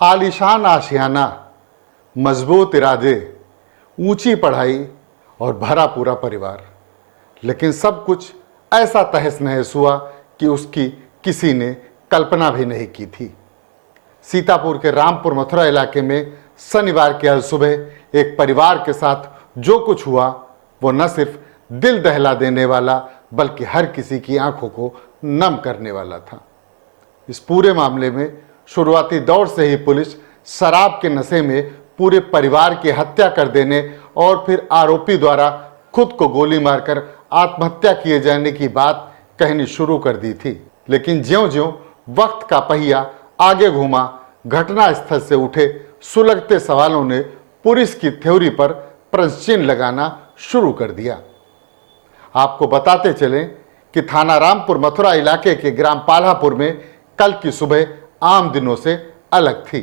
आलीशान आशियाना, मजबूत इरादे, ऊंची पढ़ाई और भरा पूरा परिवार, लेकिन सब कुछ ऐसा तहस नहस हुआ कि उसकी किसी ने कल्पना भी नहीं की थी। सीतापुर के रामपुर मथुरा इलाके में शनिवार की आज सुबह एक परिवार के साथ जो कुछ हुआ वो न सिर्फ दिल दहला देने वाला बल्कि हर किसी की आंखों को नम करने वाला था। इस पूरे मामले में शुरुआती दौर से ही पुलिस शराब के नशे में पूरे परिवार की हत्या कर देने और फिर आरोपी द्वारा खुद को गोली मारकर आत्महत्या किए जाने की बात कहनी शुरू कर दी थी। लेकिन ज्यों-ज्यों वक्त का पहिया आगे घूमा, घटनास्थल से उठे सुलगते सवालों ने पुलिस की थ्योरी पर प्रश्न चिन्ह लगाना शुरू कर दिया। आपको बताते चलें कि थाना रामपुर मथुरा इलाके के ग्राम पाल्हापुर में कल की सुबह आम दिनों से अलग थी।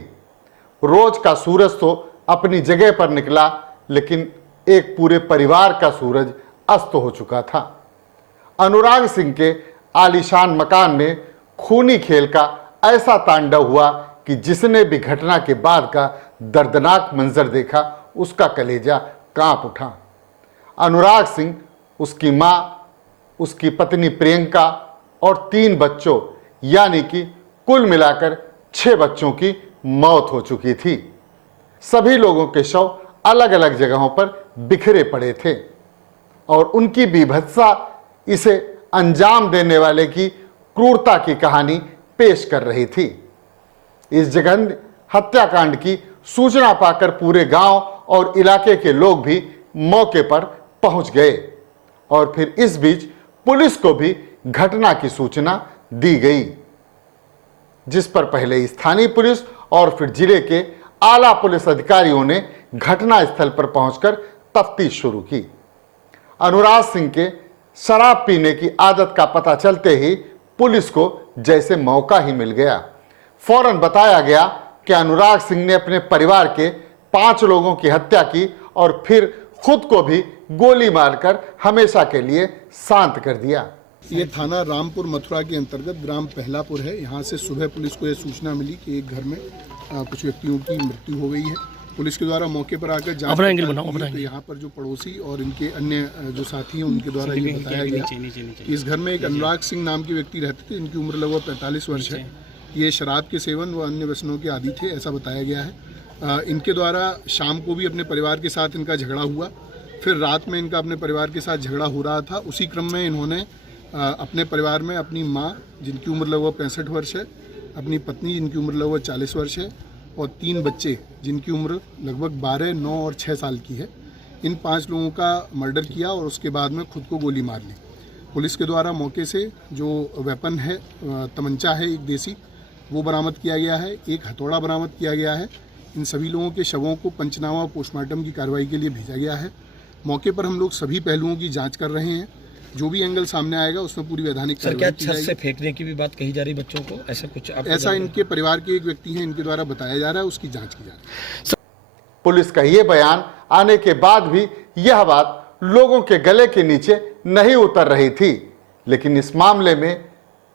रोज का सूरज तो अपनी जगह पर निकला, लेकिन एक पूरे परिवार का सूरज अस्त हो चुका था। अनुराग सिंह के आलीशान मकान में खूनी खेल का ऐसा तांडव हुआ कि जिसने भी घटना के बाद का दर्दनाक मंजर देखा उसका कलेजा कांप उठा। अनुराग सिंह, उसकी मां, उसकी पत्नी प्रियंका और 3 बच्चों यानी कि कुल मिलाकर 6 बच्चों की मौत हो चुकी थी। सभी लोगों के शव अलग अलग जगहों पर बिखरे पड़े थे और उनकी बीभत्सा इसे अंजाम देने वाले की क्रूरता की कहानी पेश कर रही थी। इस जघन्य हत्याकांड की सूचना पाकर पूरे गांव और इलाके के लोग भी मौके पर पहुंच गए और फिर इस बीच पुलिस को भी घटना की सूचना दी गई, जिस पर पहले स्थानीय पुलिस और फिर जिले के आला पुलिस अधिकारियों ने घटनास्थल पर पहुंचकर तफ्तीश शुरू की। अनुराग सिंह के शराब पीने की आदत का पता चलते ही पुलिस को जैसे मौका ही मिल गया। फौरन बताया गया कि अनुराग सिंह ने अपने परिवार के 5 लोगों की हत्या की और फिर खुद को भी गोली मारकर हमेशा के लिए शांत कर दिया। ये थाना रामपुर मथुरा के अंतर्गत ग्राम पहलापुर है। यहाँ से सुबह पुलिस को ये सूचना मिली कि एक घर में कुछ व्यक्तियों की मृत्यु हो गई है। पुलिस के द्वारा मौके पर आकर जांच तो यहाँ पर जो पड़ोसी और इनके अन्य जो साथी हैं उनके द्वारा ये बताया गया कि इस घर में एक अनुराग सिंह नाम के व्यक्ति रहते थे। इनकी उम्र लगभग 45 वर्ष है। ये शराब के सेवन व अन्य व्यसनों के आदी थे, ऐसा बताया गया है। इनके द्वारा शाम को भी अपने परिवार के साथ इनका झगड़ा हुआ, फिर रात में इनका अपने परिवार के साथ झगड़ा हो रहा था। उसी क्रम में इन्होंने अपने परिवार में अपनी माँ जिनकी उम्र लगभग 65 वर्ष है, अपनी पत्नी जिनकी उम्र लगभग 40 वर्ष है और 3 बच्चे जिनकी उम्र लगभग 12, 9 और 6 साल की है, इन 5 लोगों का मर्डर किया और उसके बाद में खुद को गोली मार ली। पुलिस के द्वारा मौके से जो वेपन है, तमंचा है एक देसी, वो बरामद किया गया है। एक हथौड़ा बरामद किया गया है। इन सभी लोगों के शवों को पंचनामा और पोस्टमार्टम की कार्रवाई के लिए भेजा गया है। मौके पर हम लोग सभी पहलुओं की जाँच कर रहे हैं। जो भी एंगल सामने आएगा उसमें पूरी वैधानिक कार्रवाई की जाएगी। छत से फेंकने की भी बात कही जा रही बच्चों को, ऐसा कुछ ऐसा इनके परिवार के एक व्यक्ति हैं, इनके द्वारा बताया जा रहा है, उसकी जांच की जा रही है। पुलिस का ये बयान आने के बाद भी यह बात लोगों के गले के नीचे नहीं उतर रही थी, लेकिन इस मामले में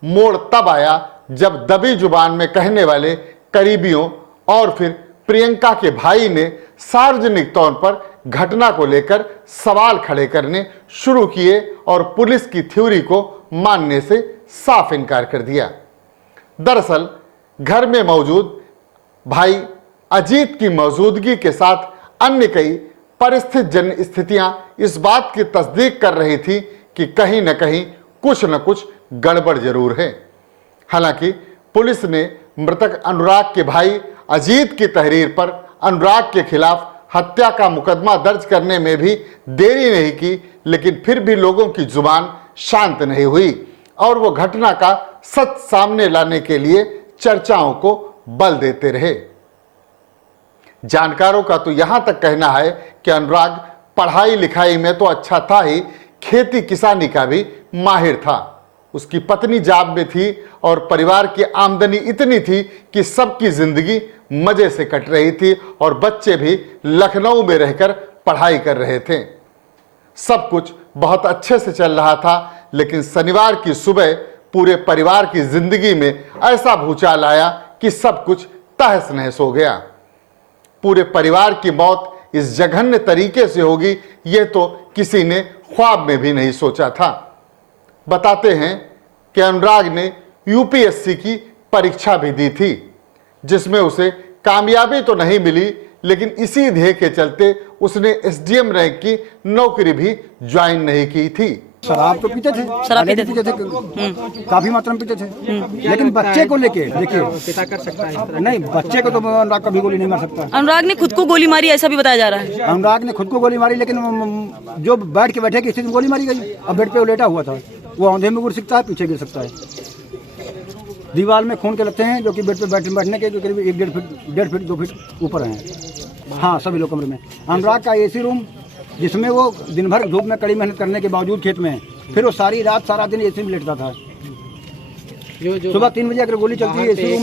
मोड़ तब आया जब दबी जुबान में कहने वाले करीबियों और फिर प्रियंका के भाई ने सार्वजनिक तौर पर घटना को लेकर सवाल खड़े करने शुरू किए और पुलिस की थ्योरी को मानने से साफ इनकार कर दिया। दरअसल घर में मौजूद भाई अजीत की मौजूदगी के साथ अन्य कई परिस्थिति जन्य स्थितियां इस बात की तस्दीक कर रही थी कि कहीं न कहीं कुछ न कुछ गड़बड़ जरूर है। हालांकि पुलिस ने मृतक अनुराग के भाई अजीत की तहरीर पर अनुराग के खिलाफ हत्या का मुकदमा दर्ज करने में भी देरी नहीं की, लेकिन फिर भी लोगों की जुबान शांत नहीं हुई और वो घटना का सच सामने लाने के लिए चर्चाओं को बल देते रहे। जानकारों का तो यहां तक कहना है कि अनुराग पढ़ाई लिखाई में तो अच्छा था ही, खेती किसानी का भी माहिर था। उसकी पत्नी जाब में थी और परिवार की आमदनी इतनी थी कि सबकी जिंदगी मजे से कट रही थी और बच्चे भी लखनऊ में रहकर पढ़ाई कर रहे थे। सब कुछ बहुत अच्छे से चल रहा था, लेकिन शनिवार की सुबह पूरे परिवार की जिंदगी में ऐसा भूचाल आया कि सब कुछ तहस नहस हो गया। पूरे परिवार की मौत इस जघन्य तरीके से होगी, यह तो किसी ने ख्वाब में भी नहीं सोचा था। बताते हैं कि अनुराग ने यूपीएससी की परीक्षा भी दी थी, जिसमें उसे कामयाबी तो नहीं मिली, लेकिन इसी ध्येय के चलते उसने एसडीएम रैंक की नौकरी भी ज्वाइन नहीं की थी। शराब तो पीते थे, शराब पीते थे काफी मात्रा में पीते थे, लेकिन बच्चे को लेके देखिए पिता कर सकता है नहीं, बच्चे को तो अनुराग कभी गोली नहीं मार सकता। अनुराग ने खुद को गोली मारी ऐसा भी बताया जा रहा है। अनुराग ने खुद को गोली मारी, लेकिन जो बैठ के बैठे की स्थिति में गोली मारी गई। अब बेड पे वो लेटा हुआ था, वो औंधे में गिर सकता है, पीछे गिर सकता है। दीवार में खून के लत्ते हैं जो कि बेड पे बैठने के करीब 1.5 फीट 2 फीट ऊपर हैं। हाँ, सभी लोग कमरे में। अनुराग का एसी रूम, जिसमें वो दिन भर धूप में कड़ी मेहनत करने के बावजूद खेत में है, फिर वो सारी रात सारा दिन एसी में लेटता था। सुबह 3 बजे अगर गोली चलती है एसी रूम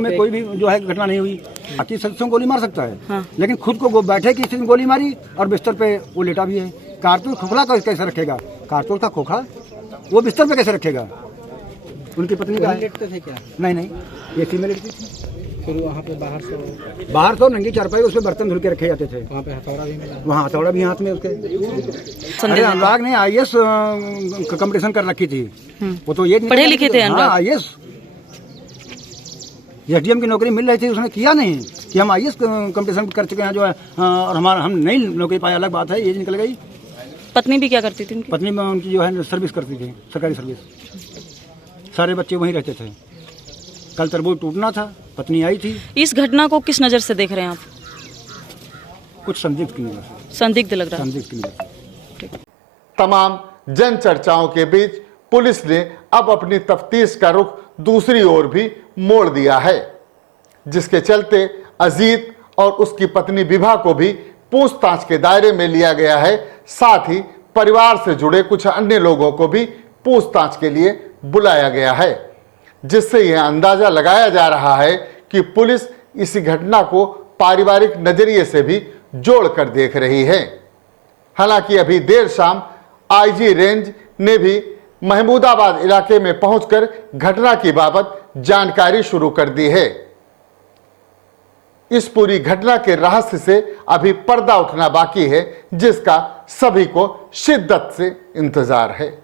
में कोई भी जो है घटना नहीं हुई। बाकी सदस्यों को गोली मार सकता है, हाँ। लेकिन खुद को बैठे की स्थिति में गोली मारी और बिस्तर पे वो लेटा भी है। कारतूस खोखला कैसे रखेगा? कारतूस का खोखा वो बिस्तर पे कैसे रखेगा? उनकी पत्नी का लेटते थे क्या? नहीं, एसी में लेटती थी। फिर वहाँ पे बाहर तो नंगी चारपाई, उसमें बर्तन धुल के रखे जाते थे। वहाँ पे हथौड़ा भी मिला। वहाँ हथौड़ा भी हाथ में उसके। अरे अनुराग ने आईएएस कंपटीशन कर रखी थी, वो तो ये पढ़े लिखे थे अनुराग। आईएएस एसडीएम की नौकरी मिल रही थी, उसने किया नहीं कि हम आईएएस कंपटीशन कर चुके हैं जो है, और हम नई नौकरी पाई, अलग बात है, ये निकल गई। पत्नी भी क्या करती थी उनकी? पत्नी में उनकी जो है सर्विस करती थी, सरकारी सर्विस। सारे बच्चे वहीं रहते थे। कल तरबूज टूटना था, पत्नी आई थी। इस घटना को किस नज़र से देख रहे हैं आप? कुछ संदिग्ध की नजर से, संदिग्ध लग रहा है। संदिग्ध की नजर से। तमाम जन चर्चाओं के बीच पुलिस ने अब अपनी तफ्तीश का रुख दूसरी ओर भी मोड़ दिया है, जिसके चलते अजीत और उसकी पत्नी विभा को भी पूछताछ के दायरे में लिया गया है। साथ ही परिवार से जुड़े कुछ अन्य लोगों को भी पूछताछ के लिए बुलाया गया है, जिससे यह अंदाजा लगाया जा रहा है कि पुलिस इस घटना को पारिवारिक नजरिए से भी जोड़कर देख रही है। हालांकि अभी देर शाम आईजी रेंज ने भी महमूदाबाद इलाके में पहुंचकर घटना की बाबत जानकारी शुरू कर दी है। इस पूरी घटना के रहस्य से अभी पर्दा उठना बाकी है, जिसका सभी को शिद्दत से इंतजार है।